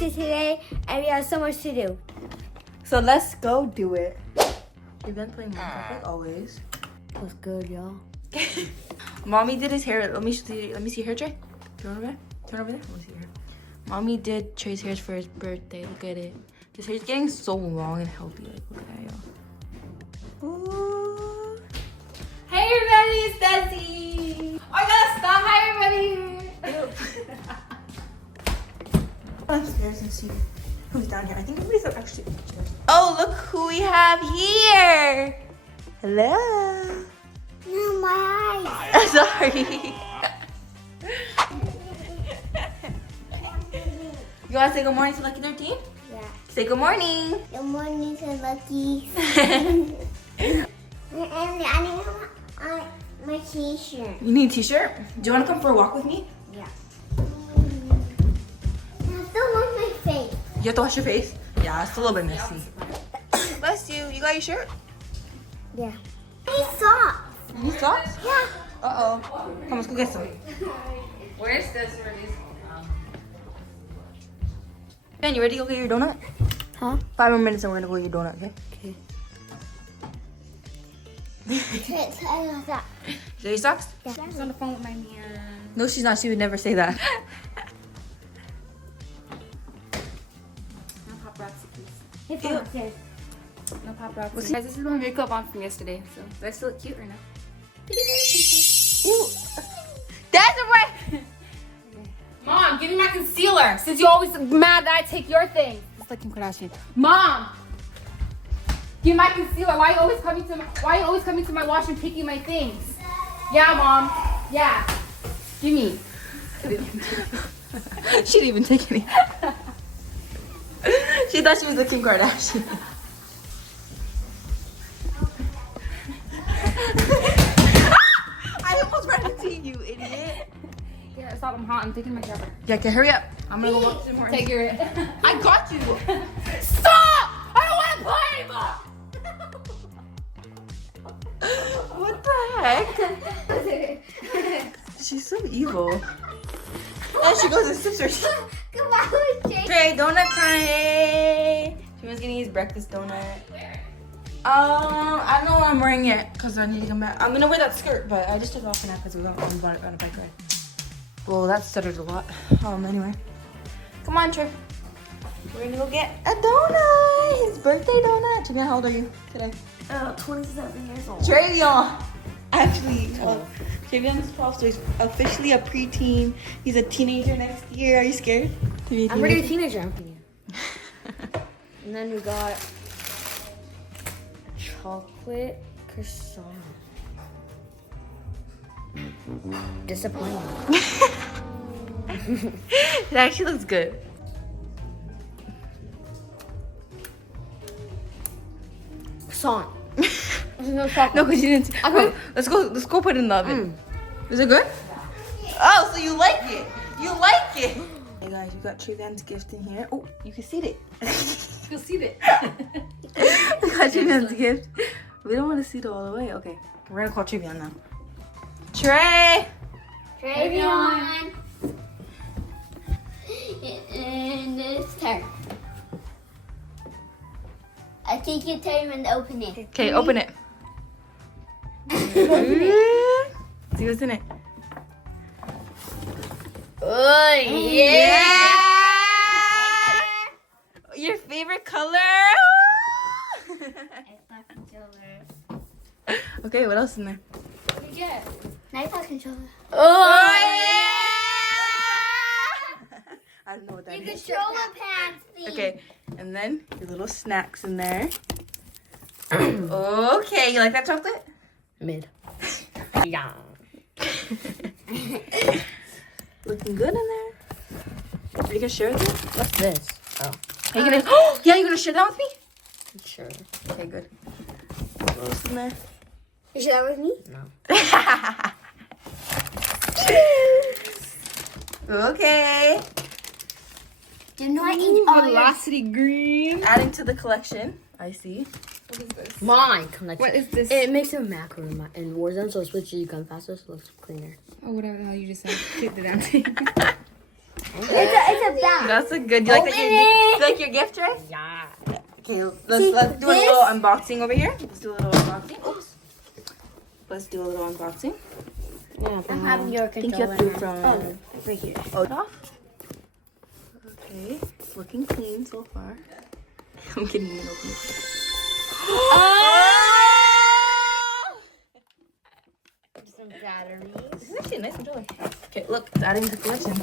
birthday today, and we have so much to do. So let's go do it. We've been playing Minecraft like always. What's good, y'all? Mommy did his hair. Let me see your hair, Trey. Turn over there. Turn over there. Let me see your hair. Mommy did Trey's hair for his birthday. Look at it. This hair's getting so long and healthy. Like, look at that, y'all. Ooh. Hey everybody, it's Desi. I gotta stop. Hi everybody. Upstairs and see who's down here. I think everybody's actually upstairs. Oh, look who we have here. Hello. No, my eyes. Sorry. You want to say good morning to Lucky 13? Yeah. Say good morning. Good morning to Lucky. And I need my t-shirt. You need a t-shirt? Do you want to come for a walk with me? Yeah. I still want my face. You have to wash your face? Yeah, it's a little bit messy. Bless you. You got your shirt? Yeah. I need socks. You need socks? Yeah. Uh-oh. Come, let's go get some. Where's this? Where these? Ben, you ready to go get your donut? Huh? 5 more minutes and we're going to go get your donut, okay? Okay. Is that your socks? Yeah. I was on the phone with my man. No, she's not. She would never say that. No paparazzi, please. It's upstairs. No paparazzi. Guys, this is my makeup on from yesterday. So, do I still look cute or no? Ooh. That's right. Mom, give me my concealer. Since you always mad that I take your thing. It's like Kim Kardashian. Mom, give me my concealer. Why are you always coming to my wash and taking my things? Yeah, Mom. Yeah. Give me. She didn't even take any. She thought she was the Kim Kardashian. I almost ran into you, idiot. Yeah, stop. I'm hot. I'm taking my shower. Yeah, okay, hurry up. I'm gonna go walk to the morning. Take your. I got you. Stop! I don't want to play anymore. What the heck? She's so evil. And she goes and sips her. Come on, Jake. Trey, donut time. She was getting his breakfast donut. I don't know what I'm wearing yet because I need to come back. I'm gonna wear that skirt, but I just took it off for now because we bought it on a bike ride. Well, that stuttered a lot. Anyway. Come on, Trey. We're gonna go get a donut. His birthday donut. Trey, how old are you today? 27 years old. Travion. Actually, Travion is 12, so he's officially a preteen. He's a teenager next year. Are you scared to be a I'm already a teenager. I'm kidding. And then we got chocolate croissant. Disappointing. It actually looks good. Croissant. There's no chocolate. No, because you didn't. Okay, let's go put it in the oven. Is it good? Oh, so you like it? You like it? Hey guys, we got Trevion's gift in here. Oh, you can see it. You'll see it. We got Trevion's gift. We don't want to see it all the way. Okay, we're gonna call Trevion now. Trey. Travion. And it's turn. I think you tell him to open it. Okay, open it. See what's in it. Oh Yeah! Your favorite color? Okay, what else in there? Yeah. iPod controller. Oh, yeah! I don't know what that Your is. controller pads thing. Okay, and then your little snacks in there. Okay, you like that chocolate? Mid. Yeah. Looking good in there. Are you gonna share with me? What's this? Oh, Are you gonna? Oh, yeah, you gonna share that with me? sure. Okay, good. What else in there? You share that with me? No. Okay. Do not eat all your... Velocity green. Adding to the collection. I see. What is this? Mine collection. What is this? It makes a macro in Warzone, so it switches you gun faster, so it looks cleaner. Oh, whatever the hell you just said. Take the damn thing. It's a the back. That's a good. You like that? You like your gift, Trey? Yeah. Okay, let's do a little unboxing over here. Let's do a little unboxing. Oops. Let's do a little unboxing. I'm having your I think controller. you have to from right here. oh, off. Okay, it's looking clean so far. I'm kidding, you know. Some batteries. This is actually a nice controller. Okay, look, it's adding to the collection.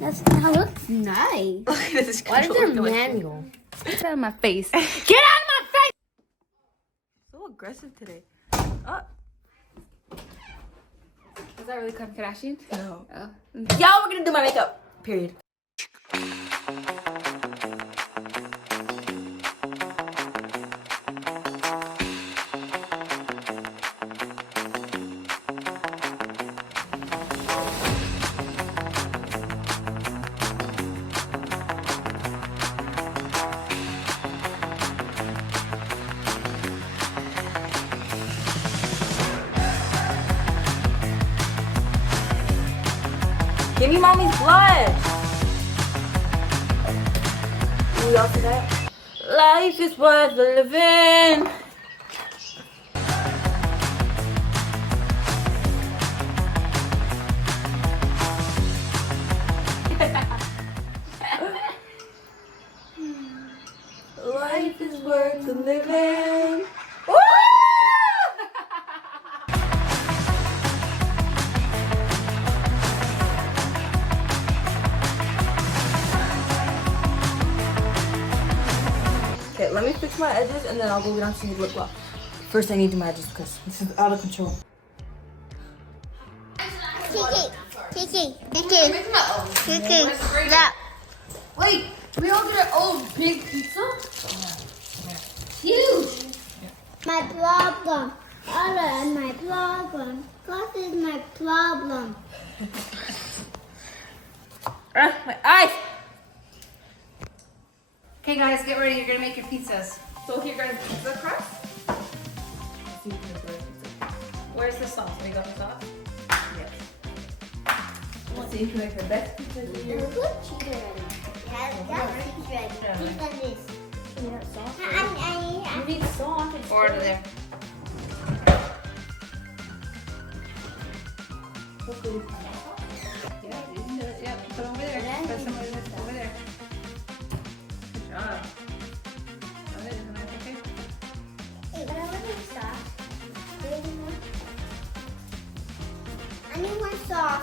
That looks nice. Look at this Why is controller there a collection. manual? Get out of my face. Get out of my face! So aggressive today. Oh, Is that really Kim Kardashian? no. Oh. Y'all, we're gonna do my makeup. Period. Give me mommy's blush. We all see that? Life is worth living. Life is worth living. Woo! Okay, let me fix my edges and then I'll go down to the lip gloss. First, I need to do my edges because this is out of control. Kiki, look. Wait, we all get our own big pizza? Huge. My problem. Ola, my problem. What is my problem? My eyes! Okay, guys, get ready. You're gonna make your pizzas. So here, guys, pizza crust. Where's the sauce? We got the sauce. Yes. Let's see if you make the best pizza here. Good cheese ready. That's cheese ready. Cheese on this. You want sauce? I need sauce. Order there. Yeah, you can do it. Yeah, put it over there. Put some over there. Good job. Okay, isn't that okay? but I want some sauce. I need one sauce.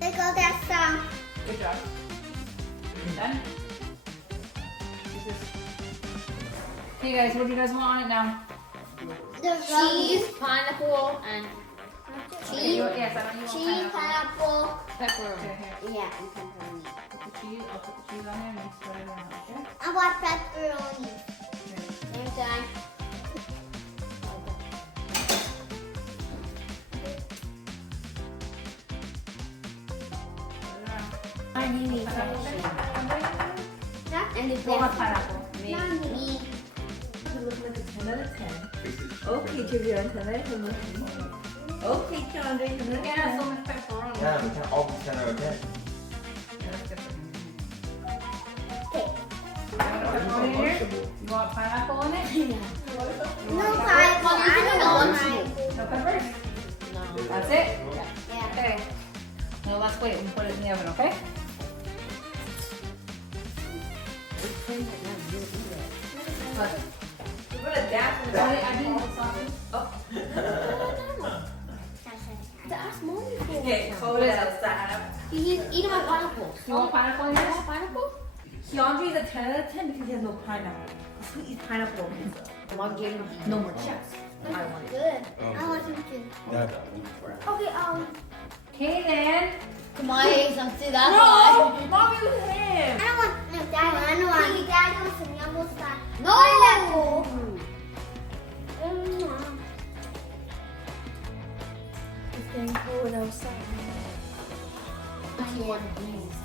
There go that sauce. Good job. Done? Hey guys, what do you guys want on it now? The cheese, pineapple, and cheese. Yes, I want you Cheese, pineapple. Pepper. Okay, here. Yeah, and pepperoni. Put the cheese. I'll put the cheese on there and mix whatever on it, okay? I want pepperoni. Okay. Same time. I need and the We'll have pineapple. Mommy. You look like a 10 out of 10. Okay, Trivia, 10 out of 10. Okay, Chandra, 10 out of 10. Yeah, so much pepperoni. Yeah, we can all be 10 out of 10. Yeah, that's good. Okay. Pepperoni here? You want pineapple in it? No pineapple. I don't want pineapple. No peppers? No. That's it? Yeah. Okay. Now let's wait and put it in the oven, okay? What? You put a dash in the I back. didn't put sauce in. That's mommy for. Okay, hold it outside. He's eating my pineapple. You want pineapple in here? Pineapple? Keandre is a 10 out of 10 because he has no pineapple. Who eats pineapple on pizza? One game. No more chips. I want it. Good. I want some too. Okay, Okay then. come on, eat some too. That's No! Mommy with him! I don't want no daddy. I don't want. Daddy wants some yumbo stuff. No. Pineapple. It's getting cold outside. You want these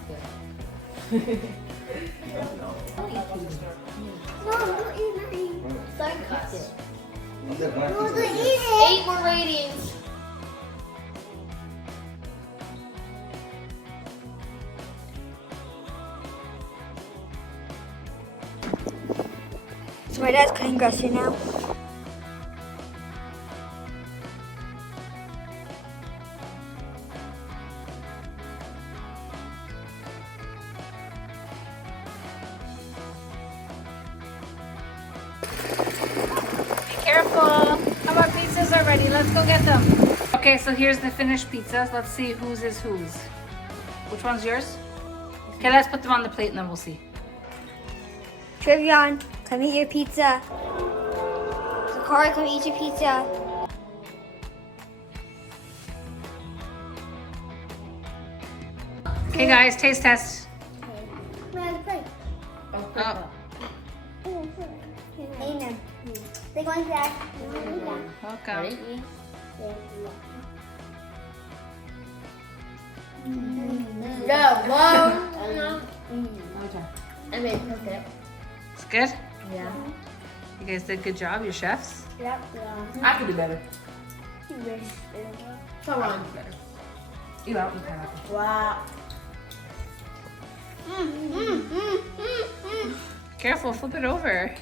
No, don't eat mine. Sorry, cut it. No, don't eat it. 8 more ratings. So my dad's cutting grass here now. Careful. Come on, pizzas are ready. Let's go get them. Okay, so here's the finished pizzas. Let's see whose is whose. Which one's yours? Okay, let's put them on the plate and then we'll see. Trevion, come eat your pizza. Zakari, come eat your pizza. Okay, guys, taste test. Oh. They're going back. Welcome. It's good? Yeah. You guys did a good job, your chefs. Yep. I could do better. Come on. You out with that. Wow. Careful, flip it over.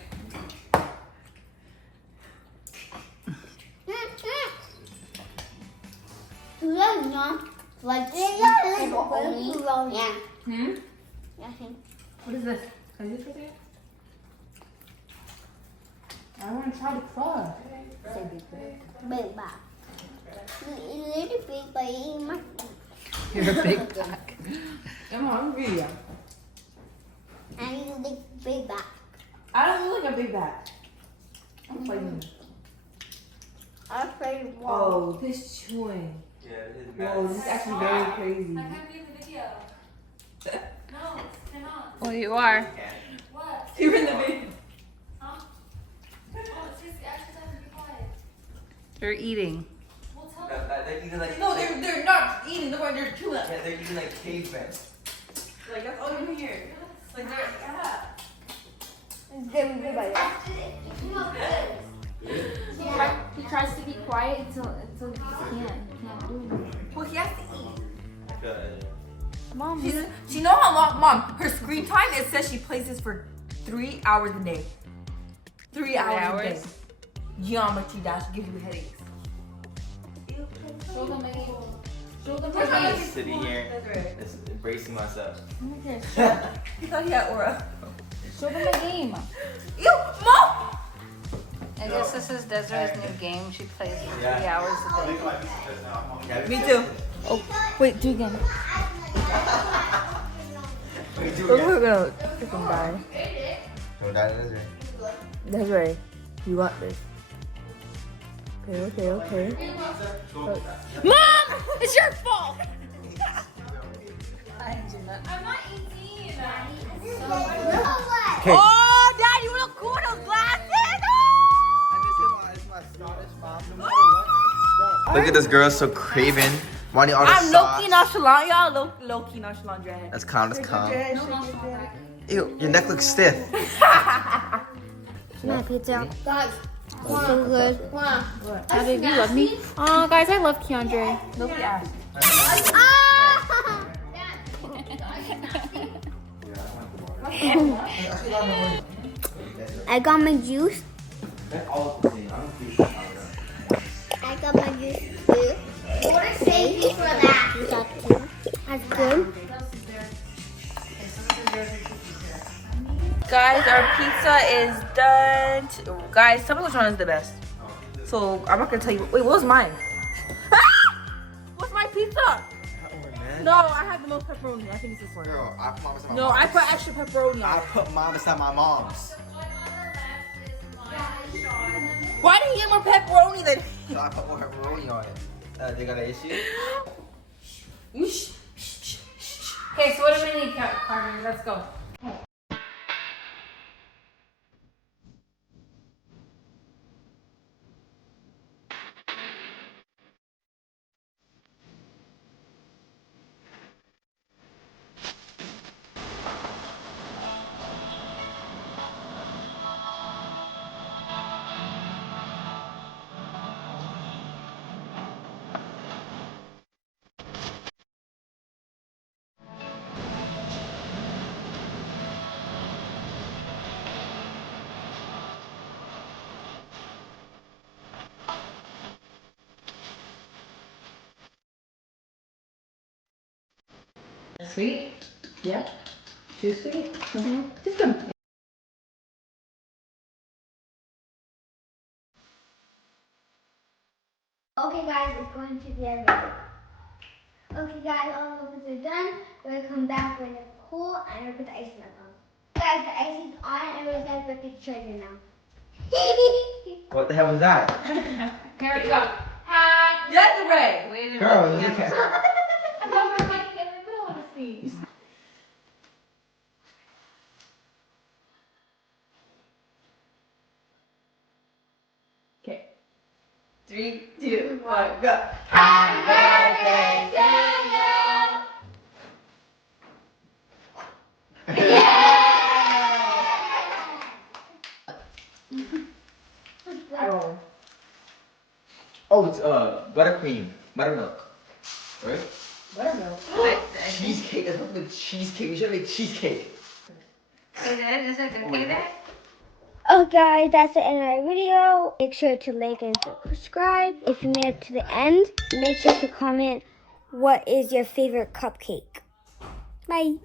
Like yeah. Hmm? Nothing. What is this? Is this for you? I want to try the frog. Big back. Little big by my. You're a big pack. I'm hungry. I need a big back. I don't look like a big bat. I'm fighting. I played Oh, this chewing. Whoa, this is actually very crazy. I can't be in the video. No, cannot. Well, you are. What? You're in the video. Huh? Oh, Stacey, actually have to be quiet. You're eating. Well, tell They're eating like No, they're not eating. They're chewing. yeah, they're eating like cavemen. Like that's all you hear. Like they're He tries to be quiet until he can't. He can't do it. Well, he has to eat. Good. Mom, She know how long, Mom, her screen time, it says she plays this for 3 hours a day. 3 hours a day. Geometry dash gives you headaches. show them again. Show them I'm again. just sitting here, just embracing myself. He thought he had aura. Show them the game. Ew, Mom! I guess this is Desiree's new game. She plays for 3 Yeah. hours a day. Yeah, Me too. Oh, wait, do again. We do We're it. gonna freaking die. No, that is right. That's right. You got this. Okay. Mom, it's your fault. I'm not 18. Okay. Oh, Dad, you look cool with those glasses. Look at this girl, so craven. Wanting all the I'm sauce. low-key nonchalant, y'all. Low-key nonchalant dread. That's calm, that's calm. Dread. Ew, your neck looks stiff. My pizza. Guys, so good. How did you love me? Oh, guys, I love Keandre. Look at that. I got my juice. I got my juice too. Thank you for that. You got two. That's good. Guys, our pizza is done. Guys, tell me which one is the best. So I'm not gonna tell you. Wait, what was mine? What's my pizza? No, I have the most pepperoni. I think it's this one. Girl, I put mom beside my No, mom's. I put extra pepperoni I on it. put mom beside my mom's. Why did you get more pepperoni than? So I put more pepperoni on it. They got an issue? Okay, so what do we need, Carter? Let's go. Sweet? Yeah. Too sweet? Just a... Okay guys, it's going to be everything. Okay guys, all of us are done. We're going to come back when it's cool and we'll put the icing on. Guys, the icing's on and we're going to put the treasure now. What the hell was that? Here we go. Desiree! Girl, look at Okay. 3, 2, 1, go. Oh, it's buttercream, buttermilk, right? Buttermilk. Cheesecake. That's not the cheesecake. We should make cheesecake. Oh guys, that's the end of our video. Make sure to like and subscribe. If you made it to the end, make sure to comment what is your favorite cupcake. Bye.